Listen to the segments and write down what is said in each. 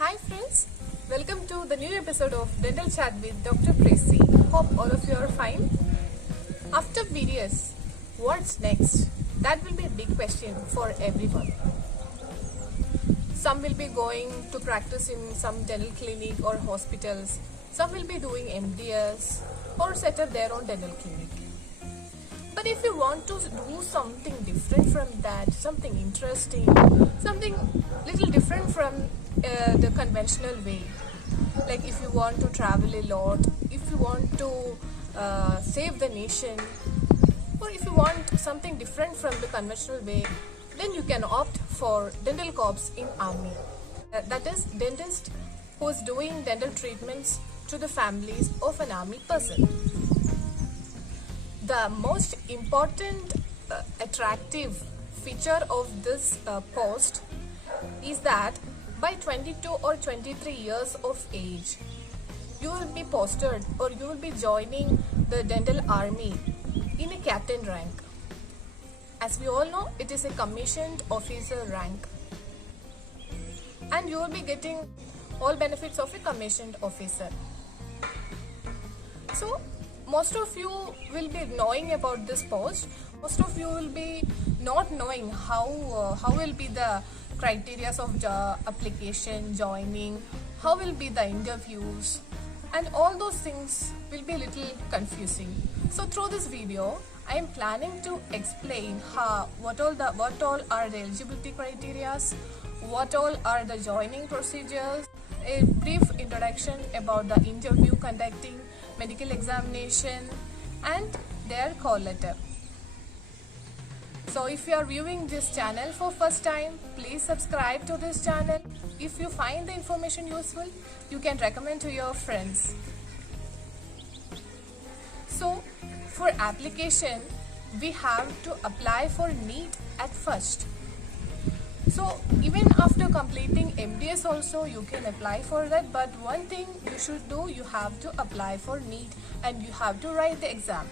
Hi friends, welcome to the new episode of Dental Chat with Dr. Tracy. Hope all of you are fine. After BDS, what's next? That will be a big question for everyone. Some will be going to practice in some dental clinic or hospitals. Some will be doing MDS or set up their own dental clinic. But if you want to do something different from that, something interesting, something little different from the conventional way, like if you want to travel a lot, if you want to save the nation, or if you want something different from the conventional way, then you can opt for dental corps in army. That is dentist who is doing dental treatments to the families of an army person. The most important attractive feature of this post is that by 22 or 23 years of age, you will be posted or you will be joining the dental army in a captain rank. As we all know, it is a commissioned officer rank, and you will be getting all benefits of a commissioned officer. So most of you will be knowing about this post. Most of you will be not knowing how will be the criteria of application, joining, how will be the interviews, and all those things will be a little confusing. So through this video, I am planning to explain what all are the eligibility criteria, what all are the joining procedures, a brief introduction about the interview conducting, medical examination, and their call letter. So if you are viewing this channel for first time, please subscribe to this channel. If you find the information useful, you can recommend to your friends. So for application, we have to apply for NEET at first. So even after completing MDS also you can apply for that, but one thing you should do, you have to apply for NEET and you have to write the exam.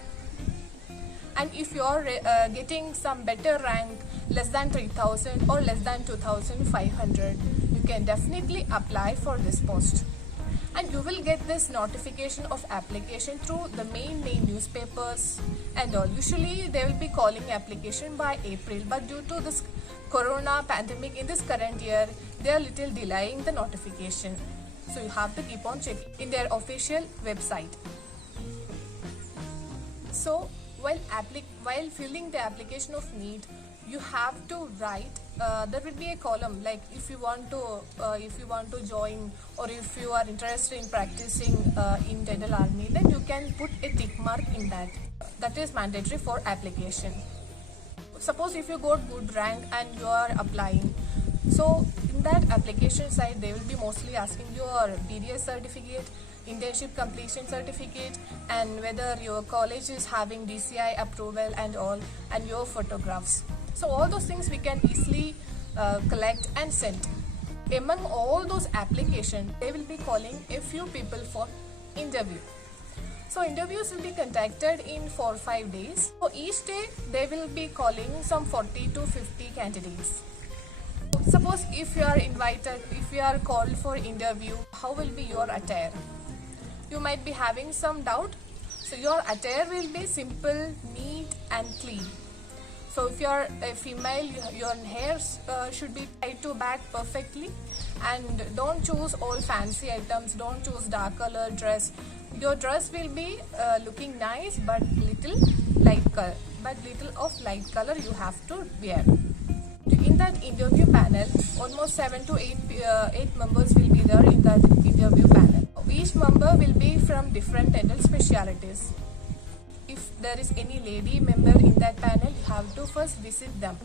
And if you are getting some better rank, less than 3000 or less than 2500, you can definitely apply for this post. And you will get this notification of application through the main newspapers and all. Usually they will be calling application by April, but due to this corona pandemic in this current year, they are little delaying the notification. So you have to keep on checking in their official website. So while filling the application of NEET, you have to write. There will be a column like if you want to join, or if you are interested in practicing in dental army, then you can put a tick mark in that. That is mandatory for application. Suppose if you got good rank and you are applying, so in that application side they will be mostly asking your BDS certificate, internship completion certificate, and whether your college is having DCI approval and all, and your photographs. So all those things we can easily collect and send. Among all those applications, they will be calling a few people for interview. So interviews will be conducted in 4 or 5 days. So each day they will be calling some 40 to 50 candidates. Suppose if you are invited, if you are called for interview, how will be your attire? You might be having some doubt. So your attire will be simple, neat and clean. So if you are a female, your hair should be tied to back perfectly, and don't choose all fancy items, don't choose dark color dress. Your dress will be looking nice, but little of light color you have to wear. In that interview panel, almost 7 to 8 members will be there in that interview panel. Each member will be from different dental specialities. If there is any lady member in that panel, you have to first visit them.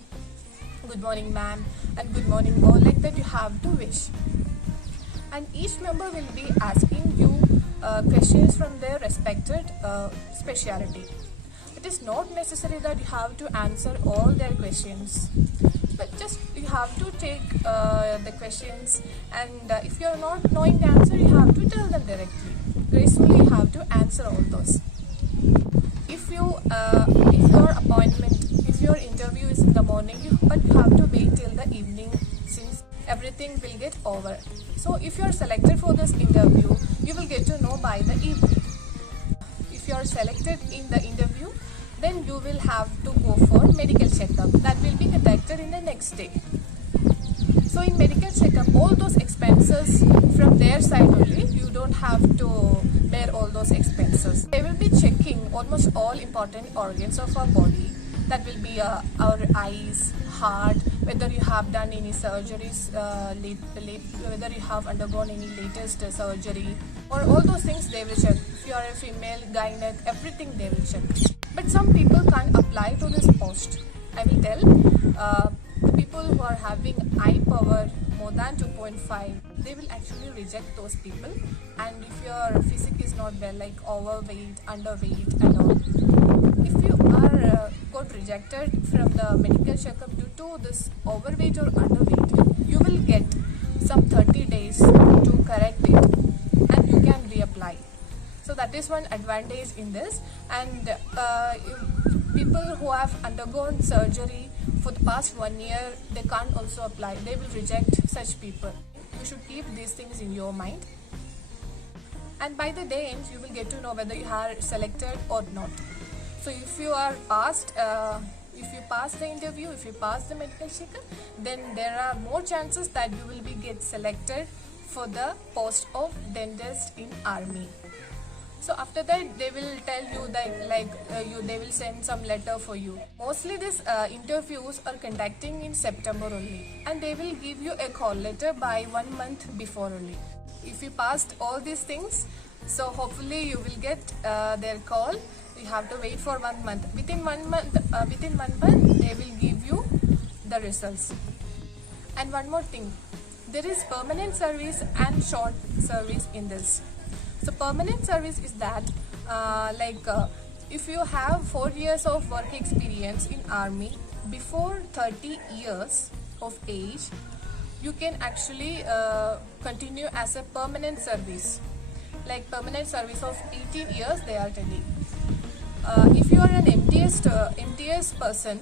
Good morning ma'am and good morning all, like that you have to wish. And each member will be asking you questions from their respected speciality. It is not necessary that you have to answer all their questions, but just you have to take the questions, and if you are not knowing the answer, you have to tell them directly. Gracefully you have to answer all those. If your interview is in the morning, but you have to wait till the evening, since everything will get over. So if you are selected for this interview, you will get to know by the evening. If you are selected in the interview, then you will have to go for medical checkup that will be conducted in the next day. So in medical checkup, all those expenses from their side only, you don't have to bear all those expenses. They will be checking almost all important organs of our body. That will be our eyes, heart, whether you have done any surgeries, whether you have undergone any latest surgery, or all those things they will check. If you are a female, gynec, everything they will check. But some people can't apply to this post. I will tell. The people who are having eye power more than 2.5, they will actually reject those people. And if your physique is not well, like overweight, underweight and all, if you are got rejected from the medical checkup due to this overweight or underweight, you will get some 30 days to correct it and you can reapply. So that is one advantage in this. And people who have undergone surgery for the past 1 year, they can't also apply. They will reject such people. You should keep these things in your mind. And by the day end, you will get to know whether you are selected or not. So if you are passed, if you pass the interview, if you pass the medical checkup, then there are more chances that you will be get selected for the post of dentist in army. So after that, they will tell you that they will send some letter for you. Mostly these interviews are conducting in September only, and they will give you a call letter by 1 month before only. If you passed all these things, so hopefully you will get their call. You have to wait for 1 month. Within 1 month, they will give you the results. And one more thing, there is permanent service and short service in this. So permanent service is that if you have 4 years of work experience in army before 30 years of age, you can actually continue as a permanent service. Like permanent service of 18 years they are telling. If you are an MTS person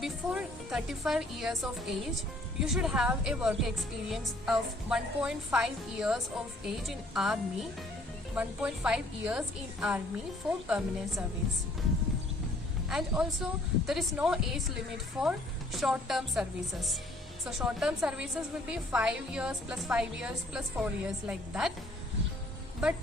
before 35 years of age, you should have a work experience of 1.5 years of age in army. 1.5 years in army for permanent service. And also there is no age limit for short-term services. So short-term services will be 5 years plus 5 years plus 4 years, like that. But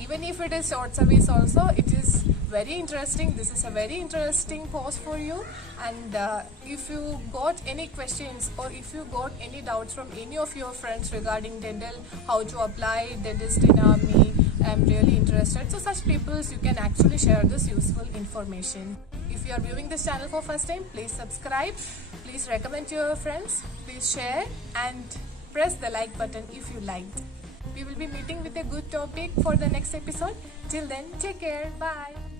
even if it is short service also, it is very interesting. This is a very interesting post for you. And if you got any questions or if you got any doubts from any of your friends regarding dental, how to apply dentist in army, I'm really interested. So such people, you can actually share this useful information. If you are viewing this channel for first time, please subscribe, please recommend to your friends, please share and press the like button if you liked. We will be meeting with a good topic for the next episode. Till then, take care. Bye.